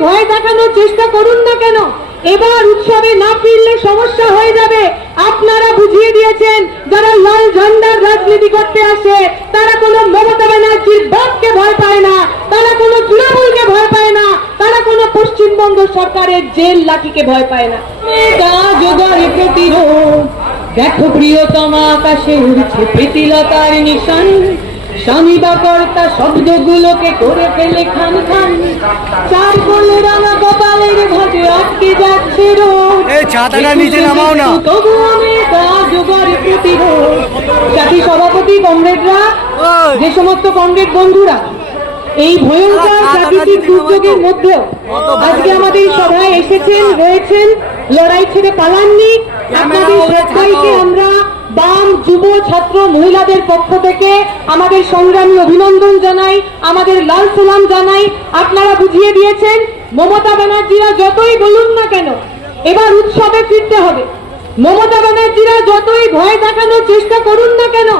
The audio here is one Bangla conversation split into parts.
ভয় দেখানোর চেষ্টা করুন না কেন? এবার উৎসবে না ফিরলে সমস্যা হয়ে যাবে। আপনারা বুঝিয়ে দিয়েছেন, যারা লাল ঝান্ডার রাজনীতি করতে আসে, তারা কোনো মমতা ব্যানার্জির বাপকে ভয় পায় না, তারা কোনো তৃণমূলকে ভয় পায় না, তারা কোনো পশ্চিমবঙ্গ সরকারের জেল লাঠিকে ভয় পায় না। প্রতিরোধ। দেখো প্রিয়তমা আকাশে উড়ছে প্রীতিলতার নিশান। স্বামী বা কর্তা শব্দগুলোকে করে ফেলে খান খান। চার কোলে রাঙা কপালের ভাজে আটকে যাচ্ছে। তবু আমি জোগাড় প্রতিরোধ। জাতি সভাপতি কমরেডরা। যে সমস্ত কংগ্রেস বন্ধুরা এই ভয়ঙ্কর প্রাকৃতিক দুর্যোগের মধ্যেও আজকে আমাদের সভায় এসেছেন রয়েছেন লড়াই ছেড়ে পালাননি। আপনাদের সবাইকে আমরা বাম যুব ছাত্র মহিলাদের পক্ষ থেকে আমাদের সংগ্রামী অভিনন্দন জানাই, আমাদের লাল সালাম জানাই। আপনারা বুঝিয়ে দিয়েছেন, মমতা ব্যানার্জিরা যতই বলুন না কেন, এবার উৎসবে ফিরতে হবে। মমতা ব্যানার্জিরা যতই ভয় দেখানোর চেষ্টা করুন না কেন,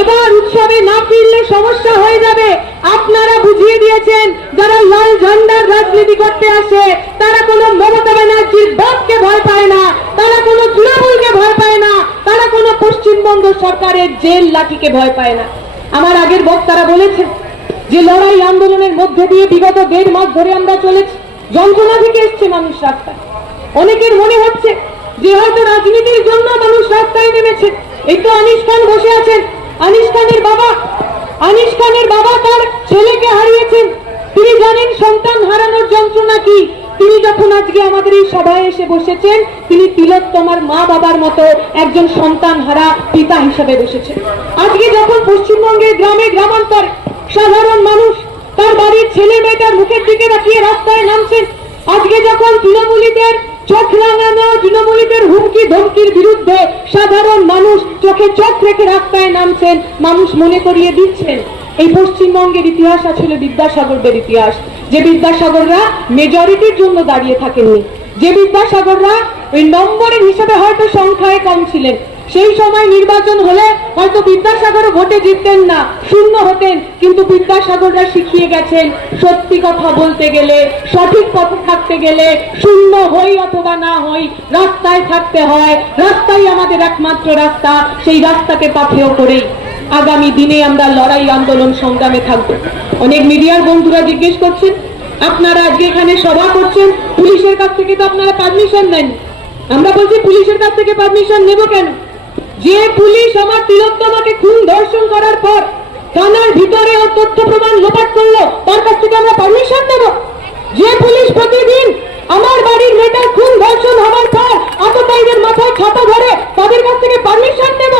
এবার উৎসবে না ফিরলে সমস্যা হয়ে যাবে। আপনারা বুঝিয়ে দিয়েছেন, যারা লাল ঝান্ডার রাজনীতি করতে আসে, তারা কোনো মমতা ব্যানার্জির বাপকে ভয় পায় না তারা কোনো তৃণমূলকে ভয় পায় না তারা কোনো পশ্চিমবঙ্গ সরকারের জেল লাঠিকে ভয় পায় না। আমার আগের বক্তারা বলেছেন যে, লড়াই আন্দোলনের মধ্যে দিয়ে বিগত দেড় মাস ধরে আমরা চলেছি। যন্ত্রণা থেকে এসছে মানুষ রাস্তায়। অনেকের মনে হচ্ছে যে, হয়তো রাজনীতির জন্য মানুষ রাস্তায় নেমেছে। এই তো আনিস খান বসে আছেন। আনিস খানের বাবা, আনিস খানের বাবা তার ছেলেকে হারিয়েছেন। তিনি জানেন সন্তান হারানোর যন্ত্রণা কি। তিনি যখন আজকে আমাদের এই সভায় এসে বসেছেন তিনি তিলোত্তমার মা বাবার মতো একজন সন্তান হারা পিতা হিসেবে বসেছেন আজকে যখন পশ্চিমবঙ্গের গ্রামে গ্রামান্তরে, সাধারণ মানুষ তার বাড়ির ছেলে মেয়েটার মুখের দিকে রাখিয়ে রাস্তায় নামছেন আজকে যখন তৃণমূলীদের চোখ রাঙানো, তৃণমূলীদের হুমকি ধমকির বিরুদ্ধে সাধারণ মানুষ চোখে চোখ রেখে রাস্তায় নামছেন, মানুষ মনে করিয়ে দিচ্ছেন, এই পশ্চিমবঙ্গের ইতিহাস আসলে বিদ্যাসাগরদের ইতিহাস। যে বিদ্যাসাগররা মেজরিটির জন্য দাঁড়িয়ে থাকেননি যে বিদ্যাসাগররা ওই নম্বরের হিসাবে হয়তো সংখ্যায় কম ছিলেন, সেই সময় নির্বাচন হলে হয়তো বিদ্যাসাগর ভোটে জিততেন না, শূন্য হতেন, কিন্তু বিদ্যাসাগররা শিখিয়ে গেছেন, সত্যি কথা বলতে গেলে, সঠিক পথে থাকতে গেলে শূন্য হই অথবা না হই, রাস্তায় থাকতে হয়, রাস্তাই আমাদের একমাত্র রাস্তা, সেই রাস্তাকে পাথেয় করেই আগামী দিনে আমরা লড়াই, আন্দোলন, সংগ্রামে থাকব। অনেক মিডিয়ার বন্ধুরা জিজ্ঞেস করছেন আপনারা আজকে এখানে সভা করছেন, পুলিশের কাছ থেকে তো আপনারা পারমিশন নেন আমরা বলছি, পুলিশের কাছ থেকে পারমিশন নেব কেন? যে পুলিশ আমার তিলোত্তমাকে খুন ধর্ষণ করার পর থানার ভিতরে ওর তথ্য প্রমাণ লোপাট করল, তার কাছ থেকে আমরা পারমিশন নেব। যে পুলিশ প্রতিদিন আমার বাড়ির মেয়েটার খুন ধর্ষণ হওয়ার পর আততায়ীদের মাথায় ছাতা ধরে তাদের কাছ থেকে পারমিশন নেব।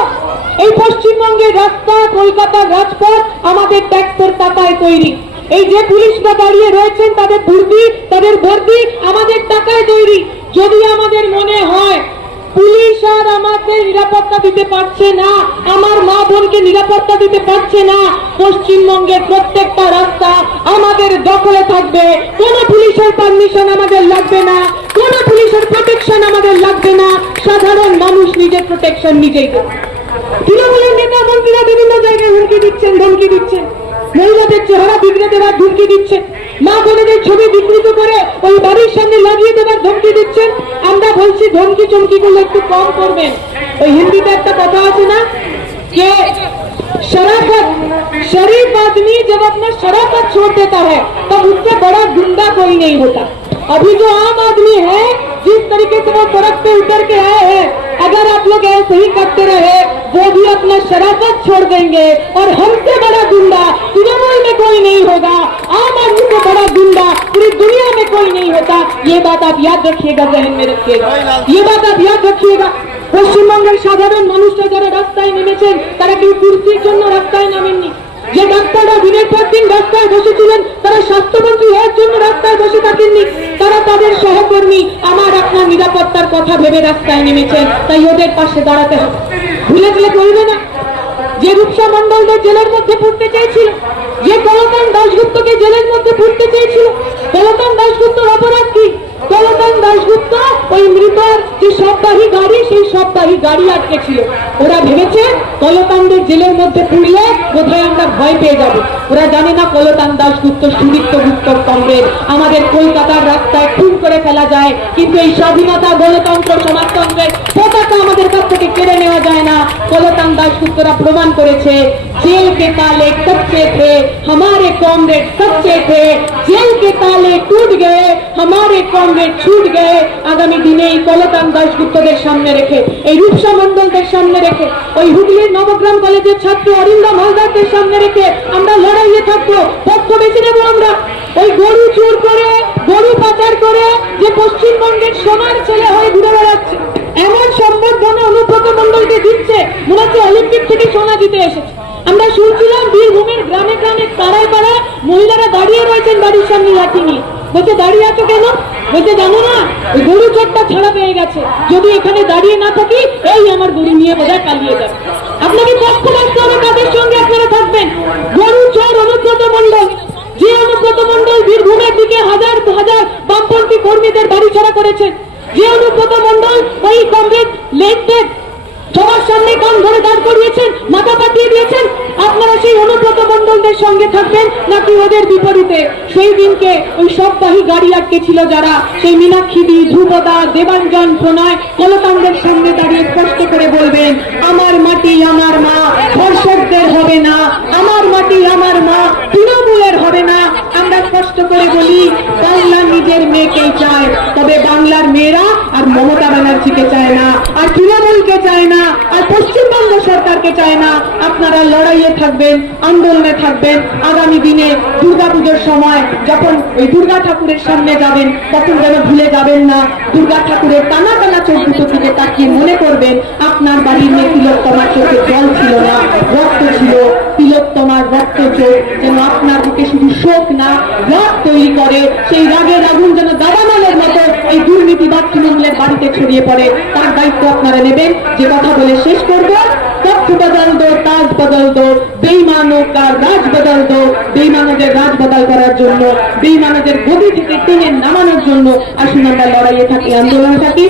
এই পশ্চিমবঙ্গের রাস্তা, কলকাতার রাজপথ, আমাদের ট্যাক্সের টাকায় তৈরি। এই যে পুলিশরা দাঁড়িয়ে রয়েছেন, তাদের বুর্দি তাদের বর্দি আমাদের টাকায় তৈরি। যদি আমাদের মনে হয়, পুলিশ আর আমাকে নিরাপত্তা দিতে পারছে না, আমার মা বোনকে নিরাপত্তা দিতে পারছে না, পশ্চিমবঙ্গের প্রত্যেকটা রাস্তা আমাদের দখলে থাকবে। কোন পুলিশের পারমিশন আমাদের লাগবে না, কোন পুলিশের প্রোটেকশন আমাদের লাগবে না। সাধারণ মানুষ নিজের প্রোটেকশন নিজেই দেবে দেওয়ার ধমকি দিচ্ছেন মা বোনেদের ছবি বিকৃত করে ওই বাড়ির সামনে লাগিয়ে দেওয়ার ধমকি দিচ্ছেন আমরা বলছি ধমকি চমকি গুলো একটু কম করবেন ওই হিন্দিতে একটা কথা আছে না যে शराफत शरीफ आदमी जब अपना शराफत छोड़ देता है तब उससे बड़ा गुंडा कोई नहीं होता अभी जो आम आदमी है जिस तरीके से वो सड़क पे उतर के आए हैं अगर आप लोग ऐसे ही करते रहे वो भी अपना शराफत छोड़ देंगे और हमसे बड़ा गुंडा तृणमूल में कोई नहीं होगा आम आदमी से बड़ा गुंडा पूरी दुनिया में कोई नहीं होता ये बात आप याद रखिएगा जहन में रखिएगा ये बात आप याद रखिएगा পশ্চিমবঙ্গের সাধারণ মানুষরা যারা রাস্তায় নেমেছেন তারা কেউ কুর্সির জন্য রাস্তায় নামেননি যে ডাক্তাররা দিনের পর দিন রাস্তায় বসেছিলেন তারা স্বাস্থ্যমন্ত্রী হওয়ার জন্য রাস্তায় বসে থাকেননি তারা তাদের সহকর্মী আমার আপনার নিরাপত্তার কথা ভেবে রাস্তায় নেমেছেন তাই ওদের পাশে দাঁড়াতে হবে ভুলে গেলে করবে না যে রূপসা মন্ডলদের জেলের মধ্যে পড়তে চেয়েছিল যে কলতান দাসগুপ্তকে জেলের মধ্যে ফুটতে চেয়েছিল? কলতান দাসগুপ্তর অপরাধ কি? কলতান দাসগুপ্ত ওই মৃতর যে সববাহী গাড়ি সেই সববাহী সববাহী গাড়ি আটকে ছিল ওরা ভেবেছে কলতানদের জেলের মধ্যে পুড়লে বোধহয় আমরা ভয় পেয়ে যাব ওরা জানে না কলতান দাসগুপ্ত সুদীপ্ত গুপ্ত কমরেড আমাদের কলকাতার রাস্তায় খুন করে ফেলা যায় কিন্তু এই স্বাধীনতা গণতন্ত্র সমাজতন্ত্রের পতাকা আমাদের কাছ থেকে কেড়ে নেওয়া যায় না কলতান দাসগুপ্তরা প্রমাণ করেছে जेल के ताले कच्चे थे हमारे कॉमरेड सच्चे थे जेल के ताले टूट गए हमारे कॉमरेड छूट गए আগামী দিনে এই কলতান দাসগুপ্তদের সামনে রেখে এই রূপসা মন্ডলদের সামনে রেখে ওই হুগলির নবগ্রাম কলেজের ছাত্র অরিন্দম হালদারদের সামনে রেখে আমরা লড়াইয়ে থাকবো পক্ষ বেছে নেবো আমরা ওই গরু চুর করে গরু পাচার করে যে পশ্চিমবঙ্গের সোনার ছেলে হয়ে ঘুরে বেড়াচ্ছে এমন সম্বর্ধনা অনুব্রত মন্ডলকে দিচ্ছে মনে হচ্ছে অলিম্পিক থেকে সোনা জিতে এসেছে আমরা শুনছিলাম বীরভূমের গ্রামে গ্রামে পাড়ায় পাড়ায় মহিলারা দাঁড়িয়ে রয়েছেন বাড়ির সামনে লাঠি নিয়ে বলছে দাঁড়িয়ে আছো কেন? বলছে জানো না গরু চোরটা ছাড়া পেয়ে গেছে। যদি এখানে দাঁড়িয়ে না থাকি, এই আমার গরু নিয়ে বোধহয় পালিয়ে যাবে। আপনাকে পক্ষ রাখতে হবে কাদের সঙ্গে, আপনারা থাকবেন। গরু, চোর, অনুব্রত মন্ডল যে অনুব্রত মন্ডল বীরভূমের দিকে হাজার হাজার বামপন্থী কর্মীদের বাড়ি ছাড়া করেছেন যে অনুব্রত মন্ডল ওই কংগ্রেস লেনদেন সবার সামনে কান ধরে দাঁড় করিয়েছেন মাথা পাঠিয়ে দিয়েছেন আপনারা সেই অনুব্রত মন্ডলদের সঙ্গে থাকবেন নাকি ওদের বিপরীতে? সেই দিনকে ওই সববাহী গাড়ি আটকে ছিল যারা। সেই মীনাক্ষী দি ধ্রুবদা দেবাঞ্জন প্রণয়, কলতানদের সামনে দাঁড়িয়ে স্পষ্ট করে বলবেন, আমার মাটি আমার মা, ধর্ষকদের হবে না। আমার মাটি আমার মা, তৃণমূলের হবে না। আমরা স্পষ্ট করে বলি, বাংলা নিজের মেয়েকেই চায়। তবে বাংলার মেয়েরা আর মমতা ব্যানার্জিকে চায় না, আর তৃণমূলকে চায় না। সরকারকে চায় না, আপনারা লড়াইয়ে থাকবেন, আন্দোলনে থাকবেন। আগামী দিনে দুর্গাপুজোর সময় যখন ওই দুর্গা ঠাকুরের সামনে যাবেন, তখন যেন ভুলে যাবেন না, দুর্গা ঠাকুরের টানা টানা চোখ দুটো থেকে তাকিয়ে মনে করবেন, আপনার বাড়ির মেয়ে তিলোত্তমার চোখে জল ছিল না, রক্ত ছিল। তিলোত্তমার রক্ত চোখ যেন আপনার বুকে শুধু শোক না রাগ তৈরি করে। সেই রাগের আগুন যেন তৃণমূলের বাড়িতে ছড়িয়ে পড়ে। তার দায়িত্ব আপনারা নেবেন। যে কথা বলে শেষ করব। তথ্য বদল দো, তাজ বদল দো বেইমানো का রাজ বদল দো বেইমানদের রাজ বদল করার জন্য বেইমানদের গদি থেকে টেনে নামানোর জন্য আসুন আমরা লড়াইয়ে থাকি, আন্দোলনে থাকি।